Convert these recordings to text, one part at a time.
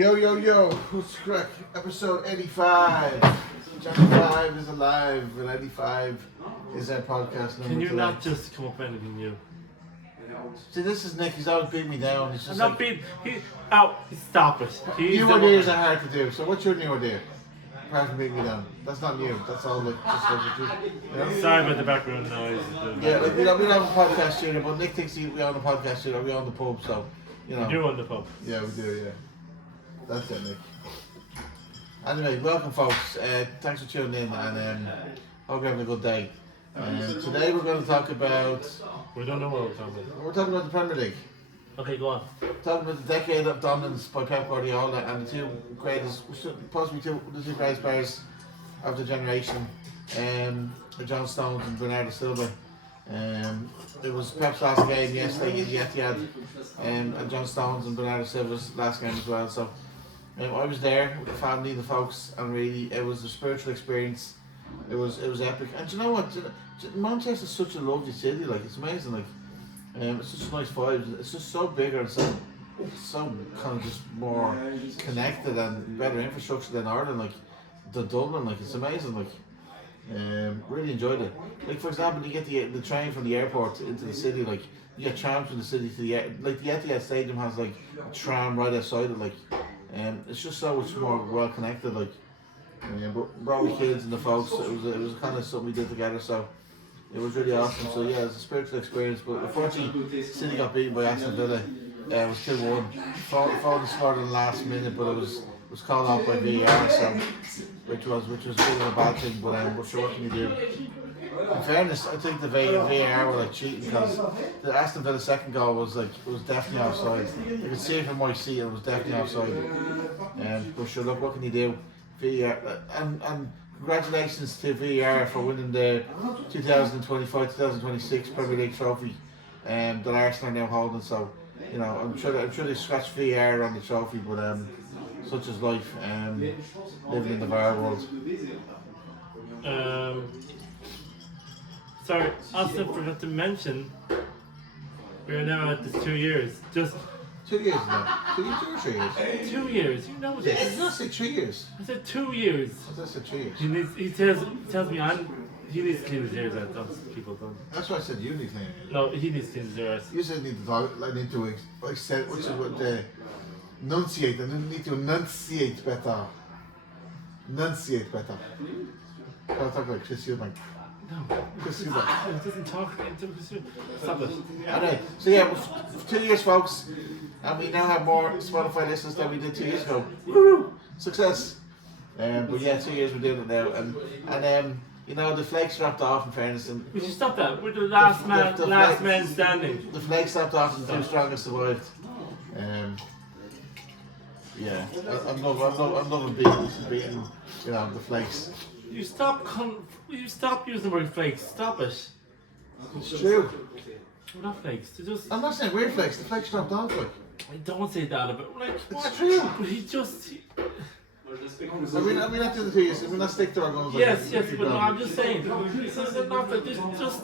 Yo, what's the crack? Episode 85. Chapter 5 is alive, and 85 is our podcast number. Can you today. not just come up with anything new? See, this is Nick, he's always beating me down. It's just I'm not being. Stop it. new ideas are hard to do, so what's your new idea? Apart from beating me down. That's not new, that's all like, just like you know? Sorry about the background noise. Yeah, like we don't have a podcast studio, but Nick thinks we own a podcast studio, we own the pub, so, you know. We do on the pub. Yeah, we do, yeah. That's it, Nick. Anyway, welcome folks. Thanks for tuning in and hope you're having a good day. Today we're going to talk about... We don't know what we're talking about. We're talking about the Premier League. Okay, go on. We're talking about the decade of dominance by Pep Guardiola and the two greatest, possibly the two greatest players of the generation, John Stones and Bernardo Silva. It was Pep's last game yesterday in the Etihad, and John Stones and Bernardo Silva's last game as well. So I was there with the family, the folks, and really it was a spiritual experience. It was epic. And do you know what? Manchester's such a lovely city. Like, it's amazing. Like, it's such a nice vibe. It's just so bigger and so kind of just more connected and better infrastructure than Ireland. Like, the Dublin. Like, it's amazing. Like, really enjoyed it. Like, for example, you get the train from the airport into the city. Like, you get trams from the city to the like the Etihad Stadium has like a tram right outside it. Like, it's just so much more well connected. Like, but brought the kids and the folks. It was kind of something we did together. So it was really awesome. So yeah, it was a spiritual experience. But unfortunately, City got beaten by Aston Villa. It was 2-1. Foden scored in the last minute, but it was called out by VAR. So which was a bit of a bad thing. But sure, what can you do? In fairness, I think the VAR were like cheating because the Aston Villa second goal was definitely offside. You could see it from my seat; it was definitely offside. But sure, look, what can you do? VAR and congratulations to VAR for winning the 2025-2026 Premier League trophy, that Arsenal are now holding. So, you know, I'm sure they scratched VAR on the trophy, but such is life. Living in the VAR world. Sorry, also forgot to mention we're now at this 2 years. Just 2 years now. 2 years or 3 years? 2 years. You know this. Did not say 3 years. I said 2 years. I said 3 years. He tells me he needs to clean his ears out. Those people don't. That's why I said you need to clean it. No, he needs to clean his ears. You said need to talk. I need to accept, which is what enunciate. I need to enunciate better. Enunciate better. I'll talk like Chris Eubank. No, Chris Eubank. it doesn't talk. Stop it. Alright, so yeah, 2 years, folks, and we now have more Spotify listeners than we did 2 years ago. Woo! Success. But yeah, 2 years we're doing it now, and you know, the flakes dropped off. In fairness, and We should stop that. We're the last man standing. the flakes dropped off, and the two strongest survived. Yeah, I'm not beating, you know, the flakes. You stop using the word flakes. Stop it. It's true. We're not flakes. They're just. I'm not saying we're flakes. The flakes dropped off, like. Don't say that about like. What? It's true. But he just. I mean, not do the 2 years. I mean, not stick to our guns. Like Yes, but no, I'm just saying. They're not that. Just.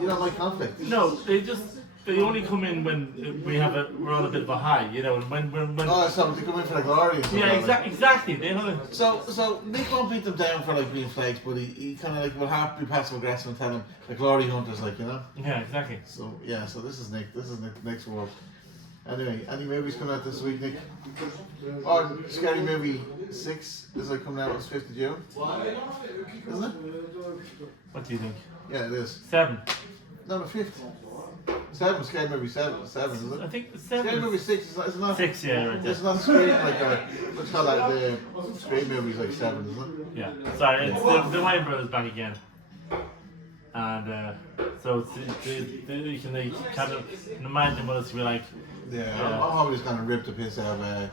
You don't like conflict. No, they only come in when we're on a bit of a high, you know, when. Oh, so they come in for the glory. And stuff Yeah, like that. exactly. They have a. So Nick won't beat them down for like being flakes, but he kind of like will have to be passive aggressive and tell them the glory hunters, like, you know. Yeah, exactly. So yeah, so this is Nick. This is Nick's world. Anyway, any movies coming out this week, Nick? Oh, Scary Movie 6 is like coming out on the 5th of June, isn't it? What do you think? Yeah, it is. 7. No, the 5th. 7, Scary Movie 7, is it? I think Scary 7. Movie 6 is not. 6, yeah, right there. It's not Scream like let's call that the Scream Movie's like 7, isn't it? Yeah. Sorry, it's the Wayne brothers back again. And so you can kind of imagine what it's going to be like. Yeah, I'm always kind of ripped to piss out of,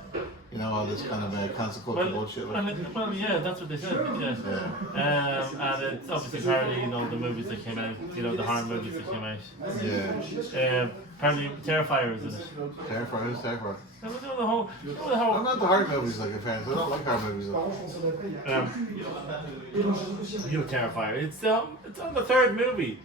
you know, all this kind of cancel culture bullshit. Like. Well, yeah, that's what they said. Yeah. And it's obviously partly, you know, the movies that came out, you know, the horror movies that came out. Yeah. Partly Terrifier is in it. Terrifier, who's Terrifier? And the whole. I'm not the horror movies, like, in fairness. I don't like horror movies, though. You Terrifier. It's on the third movie.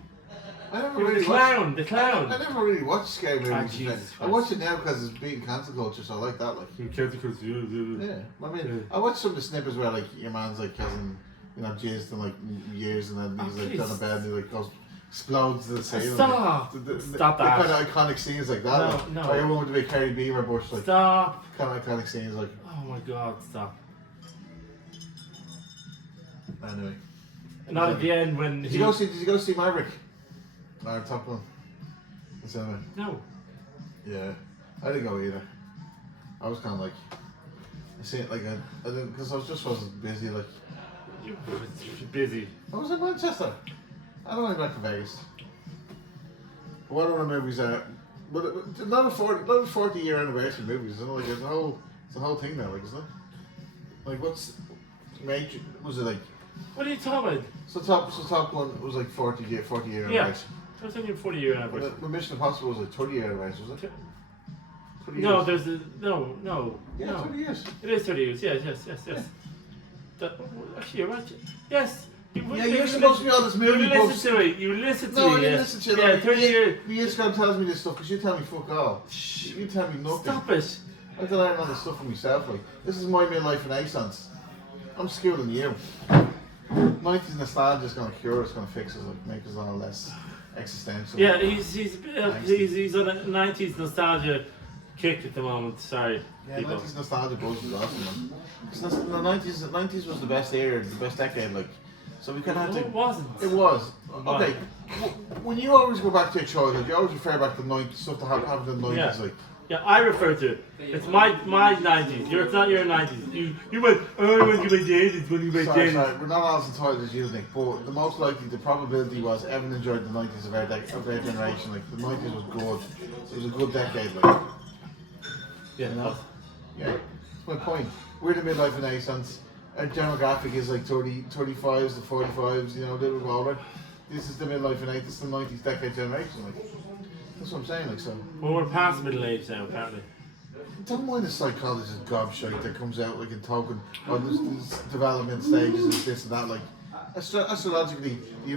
I never It was really the clown. The clown. I never really watched scary movies. Jesus I watch it now because it's beating cancel culture, so I like that. Like, yeah. I mean, I watched some of the snippets where like your man's like hasn't, jizzed in like years, and then he's like done a bed and he like goes explodes to the ceiling. Stop. Stop that. The kind of iconic scenes like that. No, like, no. Or everyone with the big Carrie Beaver bush. Like, Stop. Kind of iconic scenes like. Oh my God! Stop. Anyway. Not at the end when Did you go see Maverick? Or Top Gun? The cinema? No. Yeah, I didn't go either. I was kind of like, I see it like I didn't, because I wasn't busy. Like, You're busy. I was in Manchester. I don't like back to Vegas. What other movies are? But not a 40-year anniversary movies. Isn't it? Like it's a whole thing now. Like, isn't it? Like what's major? Was it like? What are you talking about? So Top Gun was like 40-year Yeah. anniversary. I was thinking 40-year anniversary. But Mission Impossible was like 30-year anniversary, was it? 30 No, years. there's a no. Yeah, No. 30 years. It is 30 years. Yes. That, actually, you're right. Yes. You're supposed to be on this movie. You listen to it. You listen to No, I it. didn't listen to it. Yeah, Like, 30 years. Your Instagram tells me this stuff because you tell me fuck all. You tell me nothing. Stop it. I have to learn all this stuff for myself. Like, this is my midlife in essence. I'm schooling you. 90s nostalgia is going to cure us, going to fix us, like, make us all less existential. Yeah, he's on a 90s nostalgia kick at the moment. Sorry, Yeah, people. 90s nostalgia buzz was awesome, man. 'Cause the 90s was the best era, the best decade, like. So we kind of No, have to. it wasn't. It was. Why? Okay. When you always go back to your childhood, you always refer back to the 90s, stuff that happened in the 90s, Yeah. like. Yeah, I refer to it. It's my 90s. It's not your 90s. You went, oh, I went to my 80s when you went Sorry, 80s. we're not as entitled as you think, but the most likely, the probability was Evan enjoyed the 90s of our generation. Like, the 90s was good. It was a good decade, like. Yeah, You know? Yeah, that's my point. We're the midlife renaissance. Our demographic is like 35s to 45s, a little bit older. This is the midlife renaissance, the 90s decade generation. Like, that's what I'm saying, like, so. Well, we're past middle age now, apparently. Don't mind the psychologist gobshite that comes out like in token, oh, there's development stages and this and that. Like, astrologically, the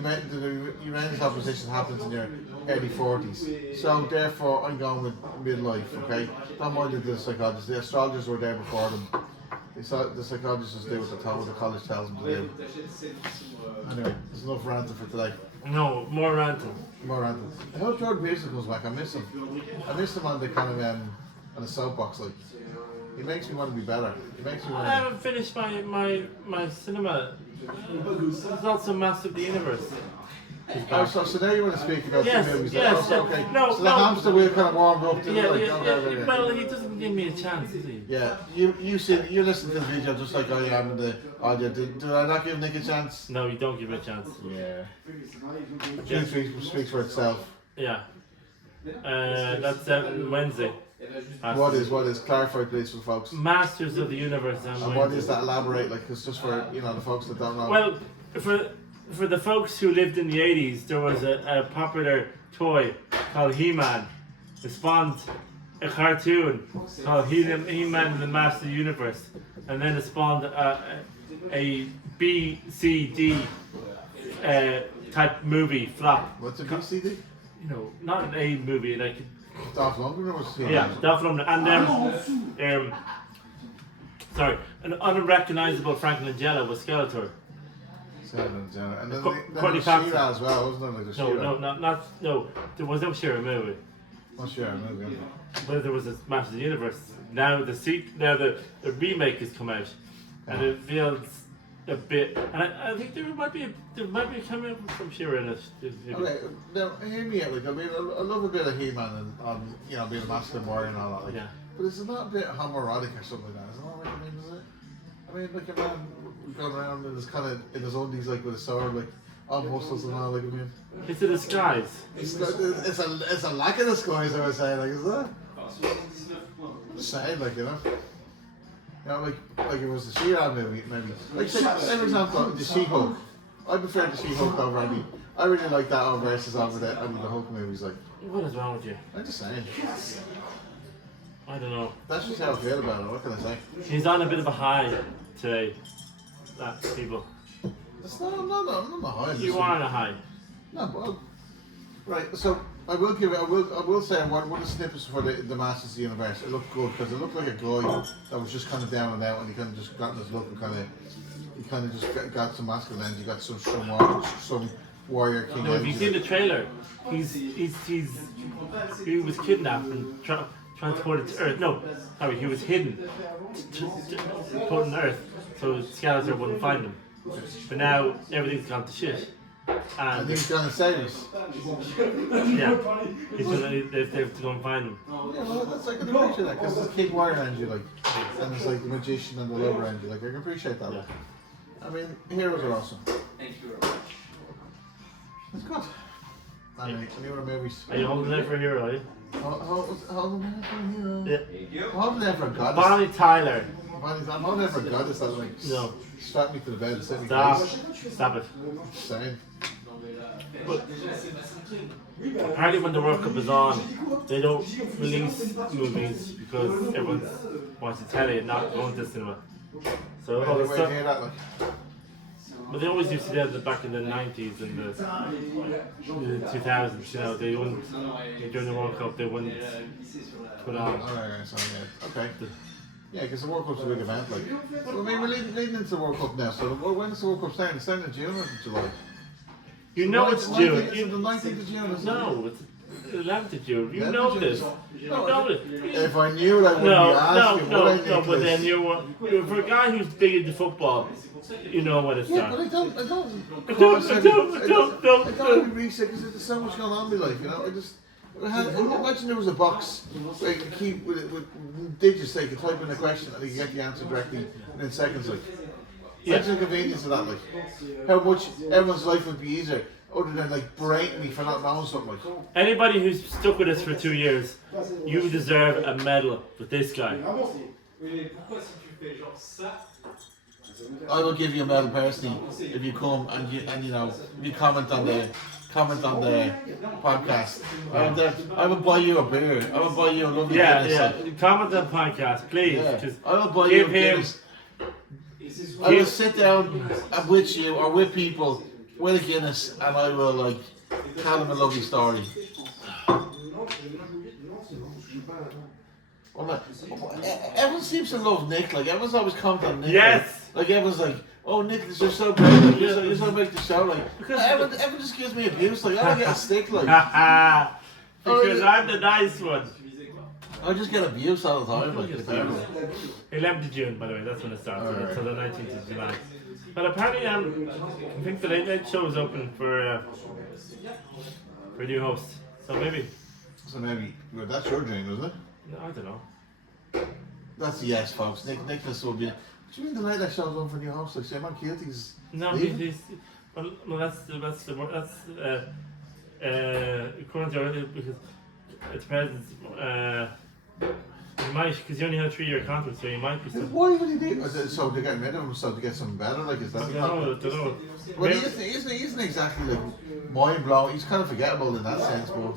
Uranus opposition happens in your early 40s. So, therefore, I'm going with midlife, okay? Don't mind the psychologist. The astrologers were there before them. The psychologists just do what they're told, what the college tells them to do. Anyway, there's enough ranting for today. No, more ranting. More ranting. I hope Jordan Peterson comes back. I miss him. I miss him on the kind of on the soapbox. Like, he makes me want to be better. He makes me want I to. haven't finished my cinema. It's not so massive, the universe. Oh, so now you want to speak about Yes, the movies? yes, Oh, okay. no, so the no. hamster wheel kind of warmed up to Yeah, like, yeah, okay. yeah. Well, he doesn't give me a chance, does he? Yeah, you listen to the video just like I am in the audio. Did I not give Nick a chance? No, you don't give me a chance. Yeah. It speaks for itself. Yeah. That's Wednesday. What is clarify please for folks? Masters of the Universe on And what is that? Elaborate, like, it's just for the folks that don't know. Well, for the folks who lived in the 80s, there was a popular toy called He-Man. It spawned a cartoon called He-Man and the Master of the Universe, and then it spawned a B, C, D type movie flop. What's a BCD? Not an A movie, like. Dolph Lundgren was here. Yeah, Dolph Lundgren, and then sorry, an unrecognizable Franklin Jello was Skeletor. And then Courtney the Cox. She-Ra as well, wasn't there? Like the She-Ra. No. There was no She-Ra movie, Not She-Ra, maybe. but there was a Masters of the Universe. Now the remake has come out, and it feels a bit. And I think there might be a cameo from She-Ra in it. Okay, now hear me out. Like, I mean, I love a bit of He-Man and being a masculine warrior and all that. Like, Yeah. But it's not a bit homoerotic or something like that. Isn't that what I mean? Is it? I mean, like a man going around in his kind of in his undies, like with a sword, like all muscles and all. Like, I mean, It's a disguise. it's a lack of disguise. I would say, like, is that? I'm just saying, like, like it was the She-Ra movie, maybe. Like, say for example, the She-Hulk. I prefer the She-Hulk over any. I really like that over versus over the Hulk movies. Like, What is wrong with you? I'm just saying. I don't know. That's just how I feel about it. What can I say? He's on a bit of a high today. People. It's not. I'm not high. You are on a high. No, Right, so I will say one of the snippets for the Masters of the Universe. It looked good because it looked like a guy that was just kind of down and out, and he kind of just got this look and he kind of just got some masculine energy, got some warrior king. No, if you see the trailer, he was kidnapped and transported to Earth. No, sorry, he was hidden, put on Earth, so Skeletor wouldn't find him. But now everything's gone to shit. And he's gonna save us. Yeah, they're to go and find him. Yeah, well, that's I can appreciate that because it's King Warrior energy, like, and it's like the magician and the lover energy, like I can appreciate that. Yeah. I mean, heroes are awesome. Thank you very much. It's good. Anyway, newer movies. Are you holding there for a hero, are you? Holding there for a hero. Yeah. Thank you. Holding there for a goddess. Bonnie Tyler. I'm holding there for a goddess that like No. strap me to the bed and set me Stop. place. Stop it. Same. But apparently when the World Cup is on, they don't release movies because everyone wants to tell you not going to the cinema. So all the Wait, stuff, hear that, like. but they always used to do that back in the 90s and the 2000s, you know, they wouldn't, during the World Cup, they wouldn't put on. Alright, so yeah, okay. Yeah, because the World Cup's a big event, like. Well, I mean, we're leading into the World Cup now, so when is the World Cup starting? It's starting in June or July? You know it's June. It's the 19th of June, isn't it? No, it's the 11th of June. You 11th know of June. this. You know it. If I knew it, I wouldn't be asking. No, but then you're for a guy who's big into football, you know when it's Yeah, done. but I don't. I don't. Every reset because there's so much going on in my life, you know. Imagine there was a box where you could keep with digits, so you could type in a question and you could get the answer directly in seconds, like. Imagine the convenience of that, like. How much everyone's life would be easier, other than like berating me for not knowing something, like. Anybody who's stuck with us for 2 years, you deserve a medal with this guy. I will give you a medal personally if you come and you know if you comment on the podcast. I will buy you a beer. I will buy you a lovely Guinness. Yeah. Comment on the podcast, please. Yeah. 'Cause I will buy you a give him. Guinness. I will sit down with you or with people with a Guinness and I will like tell them a lovely story. Well, everyone seems to love Nick. Like everyone's always commenting on Nick. Yes. Like everyone's like, "Oh, Nick, you're so great. Like, you're so make the show." Like Because everyone just gives me abuse. Like I don't get a stick. Like because I'm the nice one. I just get abuse all the time. Like it's terrible. 11th of June, by the way, that's when it starts, Alright. until the 19th of July. But apparently, I think the Late Night Show is open for a new host. So maybe. So maybe well, that's your dream, isn't it? No, I don't know. That's a yes, folks. Nicholas will be. What do you mean the night that show's on for new host? Like, say, man, Keelty's No, leaving? he's well, that's according to it, because it depends. You might, because you only have a 3-year contract, so you might be. Why would he do? So to get rid of him, so to get something better, like is that? I don't know. Well, he isn't exactly like mind blowing. He's kind of forgettable in that sense, but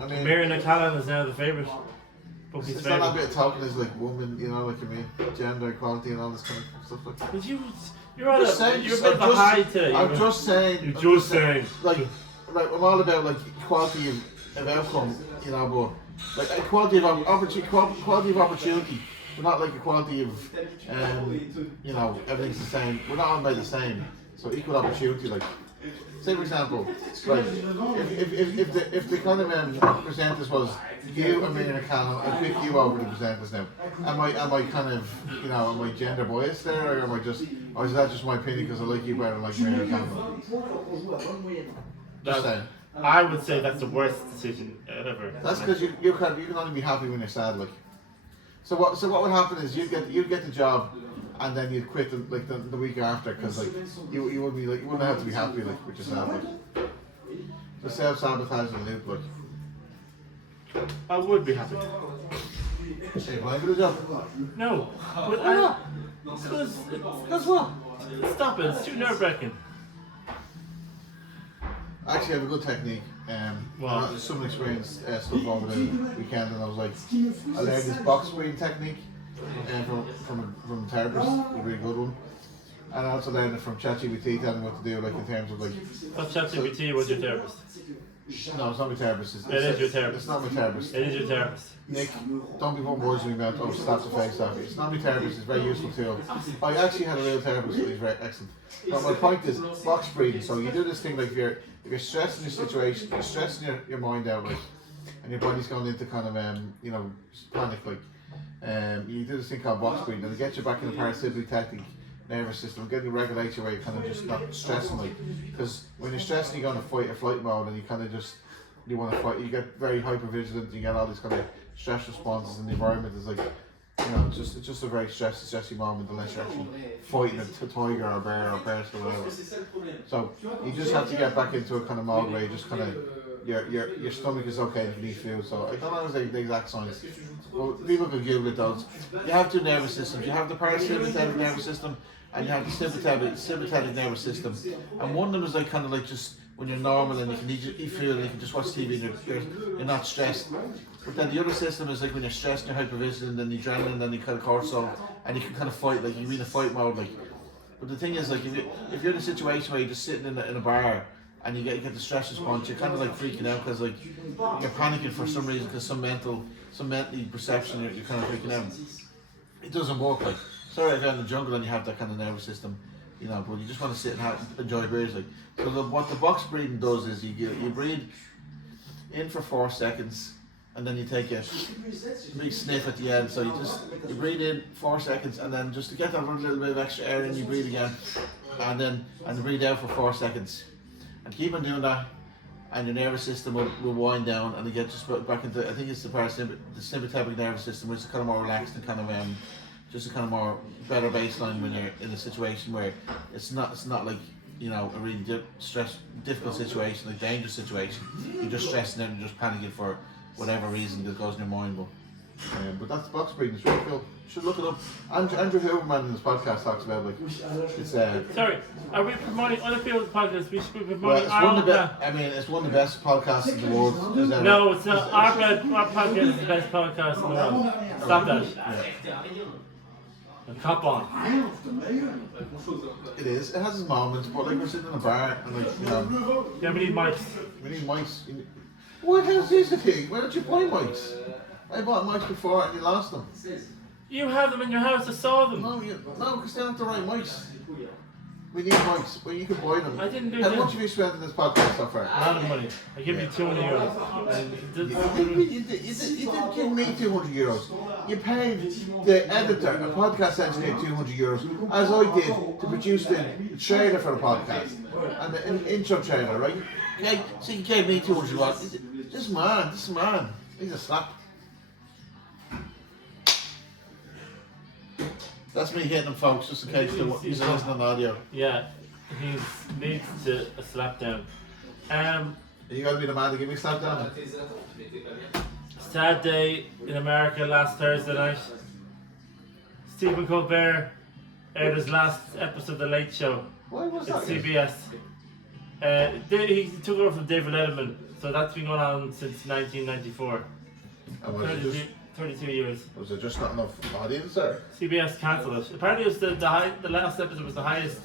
I mean, Mary O'Callaghan is now the favourite. Bucky's it's not that favourite. bit of talking as like woman, you know, like I mean, gender equality and all this kind of stuff like that. But you're on Just saying, you're a just- bit of a high to. I'm just saying. You're just saying. Like, right, I'm all about like equality of outcome, you know, but like equality of opportunity, but not like equality of, you know, everything's the same. We're not all made the same, so equal opportunity. Like, say for example, like if the kind of presenters was you, Amir Callum, I pick you over the presenters now. Am I kind of, you know, am I gender biased there, or am I just, or is that just my opinion because I like you better than like Amir Callum? Just saying. I would say that's the worst decision ever. That's because you can only be happy when you're sad, like. So what would happen is you'd get the job, and then you'd quit the week after because like you wouldn't have to be happy like with yourself, like. Just self-sabotaging loop, like. I would be happy. Hey, applying for the job. No, but Why not? because what? stop it. It's too nerve-wracking. Actually, I have a good technique. Wow. Some experienced stuff over the weekend, and I was like, I learned this box breathing technique from a therapist, a really good one. And I also learned it from ChatGPT, telling me what to do, like in terms of like. What's ChatGPT? What's your therapist? No, it's not my therapist. It is your therapist. It's not my therapist. It is your therapist. Nick, don't be putting words in my mouth. Oh, slap the face off you. It's not my therapist. It's a very useful tool. I actually had a real therapist, but he's very excellent. But my point is box breathing. So you do this thing like if you're stressing your situation, you're stressing your mind out, like, and your body's going into kind of panic, like. You do this thing called box breathing, and it gets you back in the parasympathetic nervous system, getting regulate your way, kind of just not stressing, like, because when you're stressing, you go into fight or flight mode, and you kind of just you want to fight. You get very hyper vigilant. You get all these kind of stress responses, and the environment is like, it's just a very stressy moment unless you're actually fighting a tiger or a bear or a bear or whatever. So you just have to get back into a kind of mode where you just kind of your stomach is okay if you need food. So I don't know the exact science. Well, people can Google it though. You have two nervous systems. You have the parasympathetic nervous system and you have the sympathetic nervous system. And one of them is like kind of like just when you're normal and you can eat food and you can just watch TV and you're not stressed. But then the other system is like when you're stressed and you're hypervigilant and the adrenaline and you kind of cortisol and you can kind of fight, like you're in a fight mode, like. But the thing is, like, if you're in a situation where you're just sitting in a bar and you get the stress response, you're kind of like freaking out because like you're panicking for some reason because some mentally perception you're kind of freaking out. It doesn't work. Like, sorry if you're in the jungle and you have that kind of nervous system, but you just want to sit and enjoy beers. Like, so what the box breathing does is you breathe in for 4 seconds. And then you take a big sniff at the end. So you breathe in 4 seconds, and then just to get that little bit of extra air in, you breathe again, and breathe out for 4 seconds, and keep on doing that, and your nervous system will wind down, and you get just back into, I think it's the sympathetic nervous system, which is kind of more relaxed and kind of just a kind of more better baseline when you're in a situation where it's not like a really difficult situation, like dangerous situation. You're just stressing out and just panicking for whatever reason that goes in your mind, but that's box breathing. It's really cool. You should look it up. Andrew Huberman in his podcast talks about it's Sorry, are we promoting other people's podcasts? We should be promoting well, it's one of the best podcasts in the world. No, it's not. Our podcast is the best podcast in the world. Stop that. And cop on. It is. It has its moments, but like we're sitting in a bar and like Yeah, we need mics. We need mics. What else is the thing? Why don't you buy mics? I bought mics before and you lost them. You have them in your house. I saw them. No, because they're not the right mics. We need mics. Well, you can buy them. I didn't do How that. much have you spent on this podcast so far? A lot of money. I give you €200. You didn't give me €200. You paid the editor, a podcast engineer, €200, as I did to produce the trailer for the podcast and the intro trailer, right? Okay, so you gave me $200. This man, he's a slap. That's me hitting him, folks, just in case he's listening on audio. Yeah, he needs a slap down. Are you going to be the man to give me a slap down? Sad day in America last Thursday night. Stephen Colbert aired his last episode of The Late Show. Why was It's that? CBS. He took over from David Letterman, so that's been going on since 1994. 32 years. Was there just not enough audience there? CBS cancelled it. Apparently, it was the last episode was the highest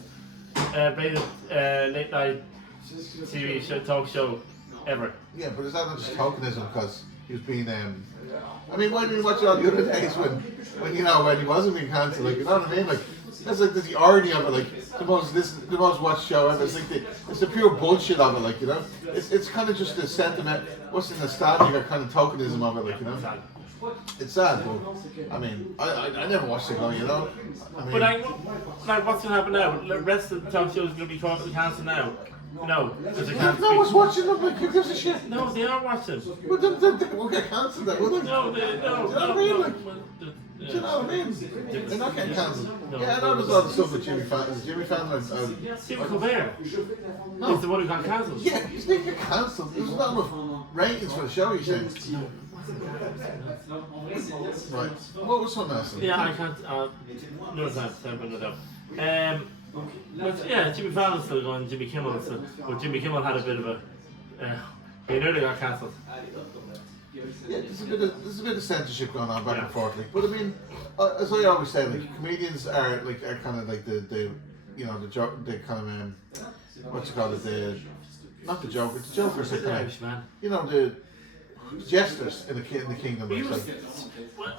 rated late night TV show, talk show ever. Yeah, but is that not just tokenism because he was being I mean, why didn't you watch it all the other days when he wasn't being cancelled? Like, you know what I mean? Like, that's like the irony of it. Like the most watched show ever. It's like it's the pure bullshit of it. Like, it's kind of just the sentiment. What's the nostalgic or kind of tokenism of it? Like, It's sad, but I mean, I never watched it though, I mean, But like what's going to happen now? The rest of the talk shows are going to be cancelled now. No, because they can't. No one's watching them. Like, who gives a shit? No, they are watching. But they won't get cancelled, then, will they? No, Do you know what I mean? Like, do you know what I mean? They're not getting cancelled. Yeah, I know there's a lot of stuff with Jimmy Fallon. Is Jimmy Fallon? Stephen Colbert No. is the one who got cancelled. Yeah, he's not get cancelled. There's not enough ratings for the show. You said. Right. What was something else? Yeah, I can't. No time. Bring it up. But yeah, Jimmy Fallon's still going. Jimmy Kimmel. But Jimmy Kimmel had a bit of a. He nearly got cancelled. Yeah, there's a bit of censorship going on back and forth. Like, but I mean, as I always say, like comedians are kind of like the kind of what you call it, not the Joker, the Joker's like Irish man. you know the jesters in the kingdom. It's like,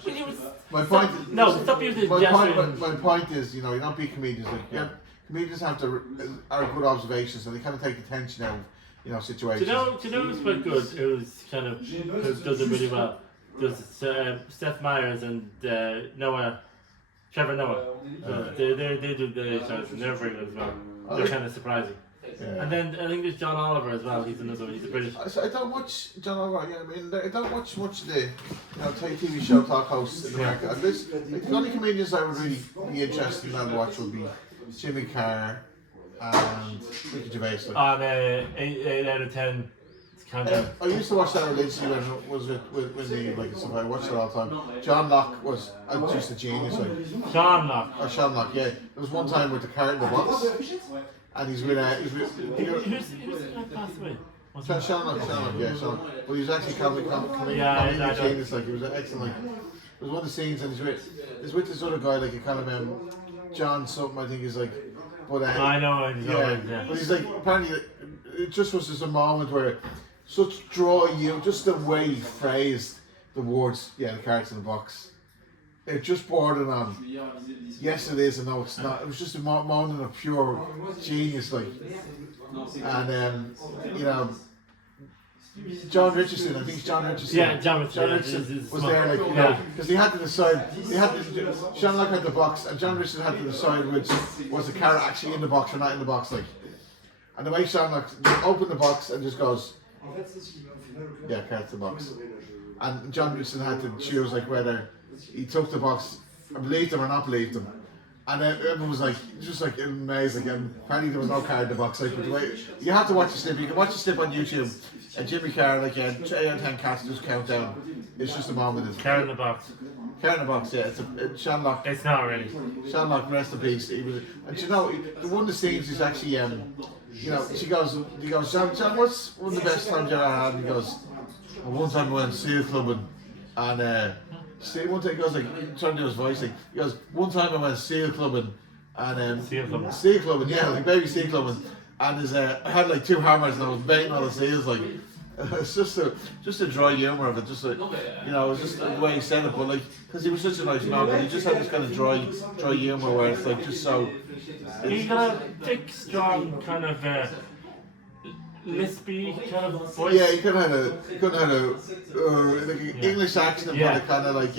When he was. my point. No, stop using My gesturing. my point is, you know, you don't be comedians. Like, comedians have to are good observations, and they kind of take attention out of, you know, situations. Do you know who's quite good? Who's kind of who does it really well? There's Seth Meyers and Trevor Noah. They do the shows, and they're very good as well. They're kind of surprising. Yeah. And then I think there's John Oliver as well. He's another one. He's a British. I don't watch John Oliver. Yeah, I mean, I don't watch much of the, TV show talk hosts in America. And this, like, the only comedians I would really be interested in and watch would be Jimmy Carr and Ricky Gervais. On 8 out of 10 countdown. I used to watch that religiously when it was with the like stuff. I watched it all the time. John Locke was just a genius. Like Sean Locke. Sean Locke. Yeah, there was one time with the car in the box, and he's with Who's the guy passed away? Sean Locke, yeah, Sean. But he was actually comedy genius. Like he was excellent. Like there was one of the scenes, and he's with this other guy, like a kind of John something. I think is like, but I know. Yeah, but he's like apparently it just was just a moment where such just the way he phrased the words, the cards in the box. It just bordered on yes it is and no it's not. It was just a moment of pure genius, like. And John Richardson, I think it's John Richardson. Yeah, John Richardson was there, like, because he had to decide. Sean Locke had the box, and John Richardson had to decide which was the carrot actually in the box or not in the box, like. And the way Sean Locke opened the box and just goes, yeah, carrot's the box. And John Richardson had to choose like whether he took the box and believed him or not believed him. And then everyone was like, just like amazing. And apparently there was no card in the box. Like, but the way, you have to watch the snip. You can watch the snip on YouTube. And Jimmy Carr, like, 8 out of 10 cats just count down. It's just a moment. Carrot in the box. Carrot in the box, yeah. It's Sean Locke. It's not really. Sean Locke, rest in peace. He was, and you know, the one of the scenes is actually, he goes, John, what's one of the best times you ever had? And he goes, well, one time I went seal clubbing, and one time he goes like trying to do his voice, like, he goes, one time I went seal clubbing, and seal clubbing, yeah, like baby seal clubbing, and I had like 2 hammers and I was baiting all the seals, like. It's just a dry humour of it, just like, it was just the way he said it, but like, because he was such a nice man, but he just had this kind of dry humour where it's like just so. He got a thick, strong kind of lispy kind of voice. Yeah, he kind of had a English accent, but kind of like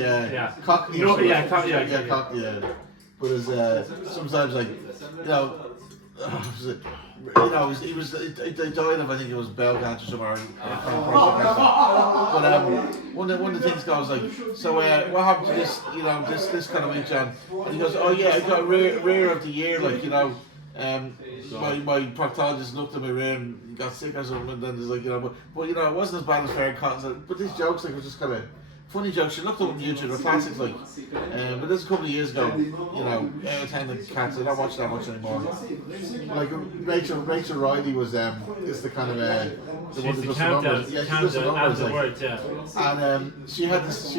Cockney. Cockney. Yeah. But as sometimes like they died of, I think it was bowel cancer somewhere. But one of the things goes like, so what happened to this, this kind of week, John? And he goes, oh yeah, I got rear of the year, like, my proctologist looked at my rear and got sick or something, and then there's like, but it wasn't as bad as Fair Cotton. But these jokes like were just kind of funny jokes. You looked up on YouTube, they're classics, like. But this was a couple of years ago, 8 out of 10 the cats. I don't watch that much anymore. Like Rachel Riley was is the kind of the one that does the numbers. Yeah, she does the numbers, like. And she had this.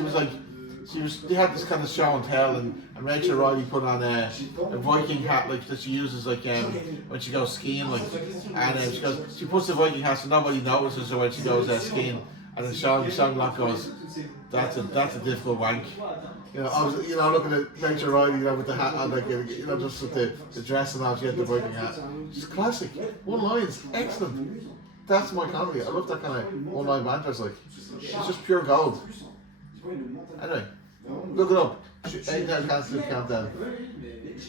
They had this kind of show and tell, and Rachel Riley put on a Viking hat like that she uses like when she goes skiing, like, and she puts the Viking hat so nobody notices her when she goes skiing. And then Sean Locke goes, that's a difficult wank. I was looking at Rachel Riley, with the hat on, like, just with the dress and all, she had the Viking hat. She's classic. One line's excellent. That's my comedy. I love that kind of one line banter. It's like, it's just pure gold. Anyway, look it up. 8 out of 10 countdown.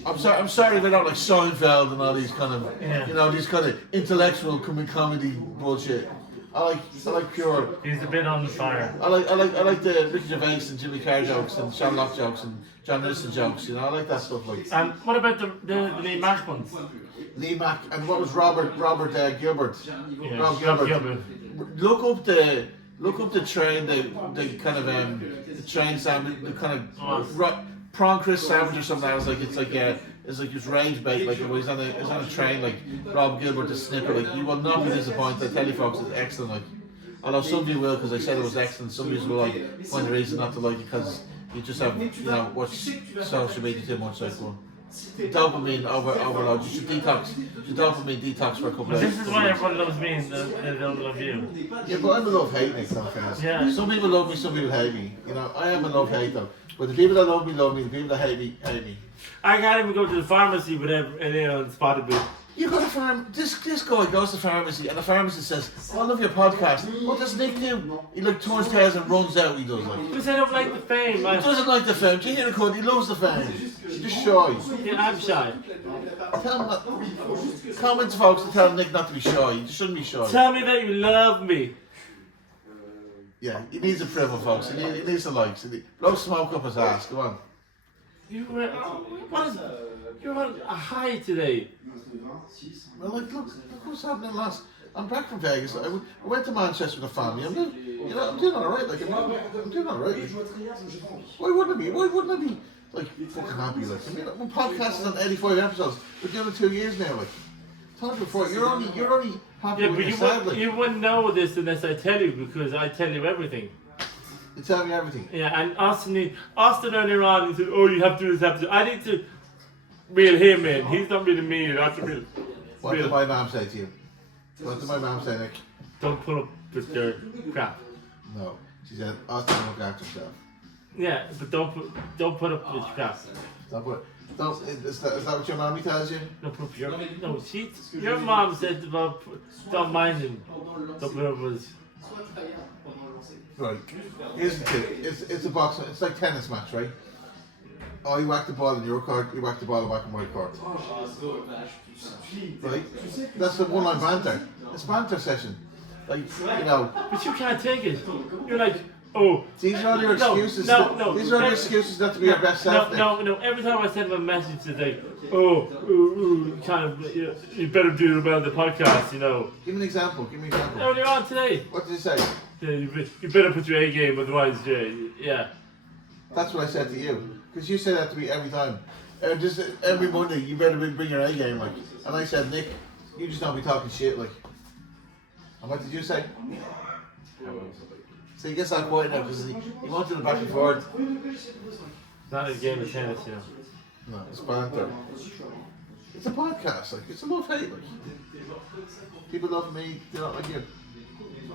I'm sorry if I don't like Seinfeld and all these kind of, these kind of intellectual comedy bullshit. I like pure. He's a bit on the fire. I like the Ricky Gervais and Jimmy Carr jokes and Sean Locke jokes and John Richardson jokes. I like that stuff. Like. And what about the Lee Mack ones? Lee Mack and what was Robert Gilbert? Yeah, Rob Gilbert. Look up the train. The kind of the train sandwich. The kind of prawn crisp sandwich or something. It's like his rage bait, like he's on a train, like Rob Gilbert the snipper, like you will not be disappointed. I tell you folks, it's excellent. Like, although some of you will, because I said it was excellent, some of you will like find a reason not to like it because you just have watched social media too much. Like, well, dopamine overload. You should detox. You dopamine detox for a couple of This days. is why everyone loves me and they don't love you. Yeah, but I'm a love-hate, Nick, not fair. Yeah. Some people love me, some people hate me. You know, I am a love-hate though. But the people that love me, love me. The people that hate me, hate me. I can't even go to the pharmacy without anyone spotted me. You go to this guy goes to pharmacy and the pharmacist says, oh, I love your podcast. What does Nick do? He like turns tails and runs out, he does like. Because I don't like the fame. He doesn't like the fame. Do you hear the cut? He loves the fame. He's just shy. Yeah, I'm shy. Tell him that. Comments folks to tell Nick not to be shy. You shouldn't be shy. Tell me that you love me. Yeah, he needs a privel, folks. He needs the likes. Blow smoke up his ass. Go on. You're on a high today. Well, look what's happening I'm back from Vegas. I went to Manchester with the family. I'm doing all right. Like I'm doing all right. Why wouldn't I be? Why wouldn't I be like fucking happy? Like I mean, my podcast is on 85 episodes. We're doing it 2 years now. Like told you before, you're only happy Yeah, when but you're sad. Like you wouldn't know this unless I tell you, because I tell you everything. you tell me everything. Yeah, and Austin earlier on, he said, "Oh, you have to do this, have to." I need to reel him in. He's not reeling me in. I have to reel. What did my mom say to you? What did my mom say, Nick? Don't put up with their crap. No, she said, Austin look after himself. Yeah, but don't put up with crap. Is that what your mommy tells you? Don't put up your mom said about don't mind him. Don't put up with. Right. Here's the thing. It's a boxing. It's like tennis match, right? Oh, you whack the ball in your court, you whack the ball back in my court. Right? That's the one-line banter. It's banter session. Like, you know. But you can't take it. You're like, oh. These are all your excuses. No. These are all your excuses not to be your best self. No. Every time I send him a message, it's like, kind of, you better do about the podcast, you know. Give me an example. Earlier on today. What did you say? Yeah, you better put your A game, otherwise, yeah. That's what I said to you. Because you say that to me every time. Just every Monday, you better bring your A game, like. And I said, Nick, you just don't be talking shit, like. And what did you say? So he gets that quiet now because he wanted it back and forth. It's not a game of tennis, you know. No, it's banter. It's a podcast, like. It's a love-hate, like. People love me, they don't like you.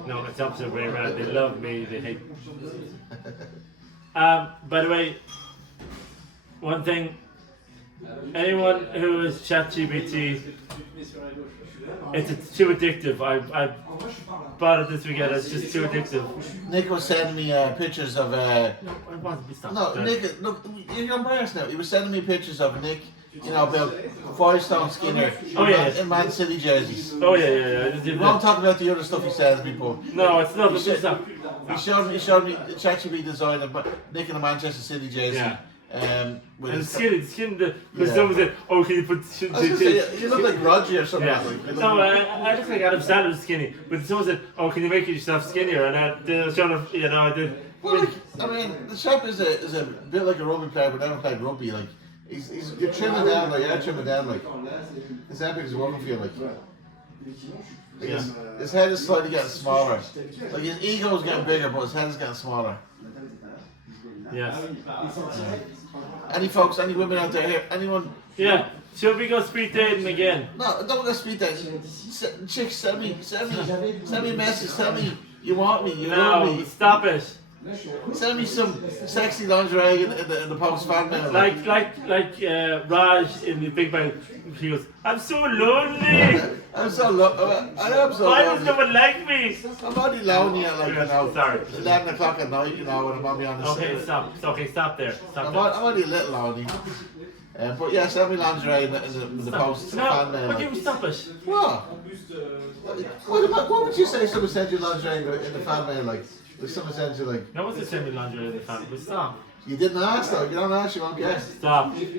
No, it's the opposite way around. They love me, they hate me. By the way, one thing, anyone who is ChatGPT, it's too addictive. I bought it this weekend. It's just too addictive. Nick was sending me pictures of. I want to be stopped. No, Nick, look, you're embarrassed now. He was sending me pictures of Nick, you know, about 5-stone Skinner in Man City jerseys. Oh yeah. We won't talk about the other stuff he sends me, but no, it's not. He showed me the ChatGPT design of Nick in a Manchester City jersey. Yeah. With and skin, because someone said, "Oh, can you put?" You look like Roger or something. Yeah. Like. No, I look like Adam Sandler skinny. But someone said, "Oh, can you make yourself skinnier?" And I was trying to, I did. Well, I mean, the chap is a bit like a rugby player, but never played rugby. Like you're trimming down, like his epic is working for you, like. His head is slightly getting smaller. Like his ego is getting bigger, but his head is getting smaller. Yes. Any women out there here? Anyone? Yeah. Should we go speed dating again? No, don't go speed dating. Chicks, send me a message. Tell me you want me. You love me. Stop it. Send me some sexy lingerie in the post fan mail. Like Raj in the Big Bang. He goes, I'm so lonely. I'm so lonely. I am so Why lonely. does no one like me? I'm only lonely at Sorry. 11 o'clock at night, when I'm on the Okay, stop. Okay, stop there. I'm only a little lonely. But yeah, send me lingerie in the post fan mail. Okay, stop it. What? What would you say if someone sent you lingerie in the fan mail, like? If someone sent you, like... No one's sending me lingerie in the fan, but stop. You didn't ask, though. You don't ask, you won't get. Stop. He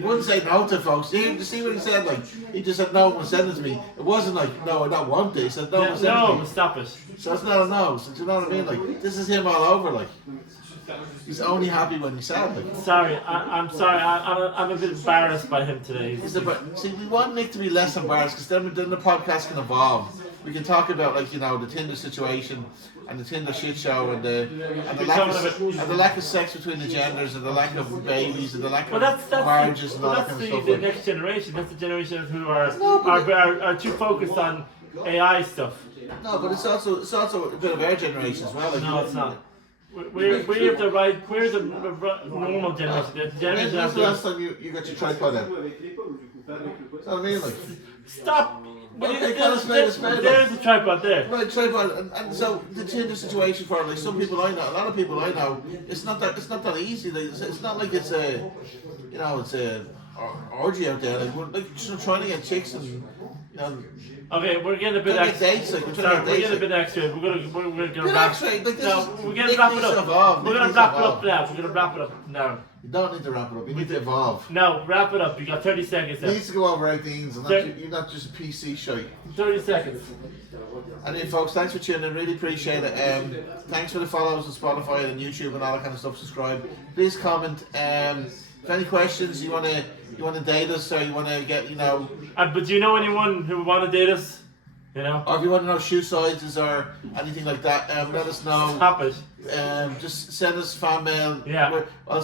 wouldn't say no to folks. You see what he said? Like, he just said no one send it to me. It wasn't like, no, I don't want this. He said no one send it to me. No, stop it. So it's not a no. So do you know what I mean? Like, this is him all over, like. He's only happy when he's sad, like. Sorry, I'm sorry. I'm a bit embarrassed by him today. See, we want Nick to be less embarrassed because then the podcast can evolve. we can talk about like the Tinder situation and the Tinder shit show and the lack of sex between the genders and the lack of babies and the lack of marriages and all that kind of stuff. The next generation. That's the generation who are too focused on AI stuff. No, but it's also a bit of our generation as well. Like, no, it's not. We're the normal generation. The generation. When's the last time you got your tripod out? That's what I mean, like. Stop. Okay, there's a tripod there. Right, tripod, and so the Tinder situation for like some people I know, a lot of people I know, it's not that easy. Like, it's not like it's a orgy out there. Like we're trying to get chicks and. Okay, we're getting a bit extra. We're getting a bit extra. We're gonna wrap. We're gonna wrap it up. We're gonna wrap it up now. We're gonna wrap it up now. You don't need to wrap it up. You need to evolve. No, wrap it up. You got 30 seconds. You need to go over 18s, and you're not just a PC shite. 30 seconds. Anyway, folks, thanks for tuning in. Really appreciate it. Thanks for the follows on Spotify and YouTube and all that kind of stuff. Subscribe. Please comment. If any questions you wanna date us or you wanna get But do you know anyone who wanna date us? Or if you want to know shoe sizes or anything like that, let us know. Stop it. Just send us fan mail. Yeah. I'll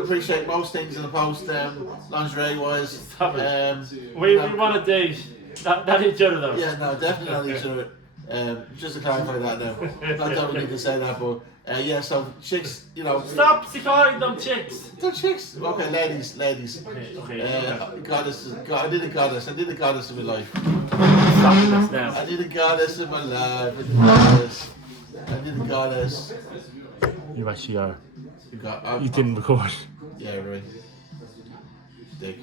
appreciate most things in the post, lingerie wise. Stop it. We want to date, not each other though. Yeah, no, definitely not each other. Just to clarify that now. Not that we need to say that, but yeah, so chicks, Stop calling them chicks. They're chicks. Okay, ladies. Okay. Goddesses. I need a goddess in my life. Stop this now. I need a goddess in my life. I need a goddess. You actually are. You didn't record. Yeah, right. Dick.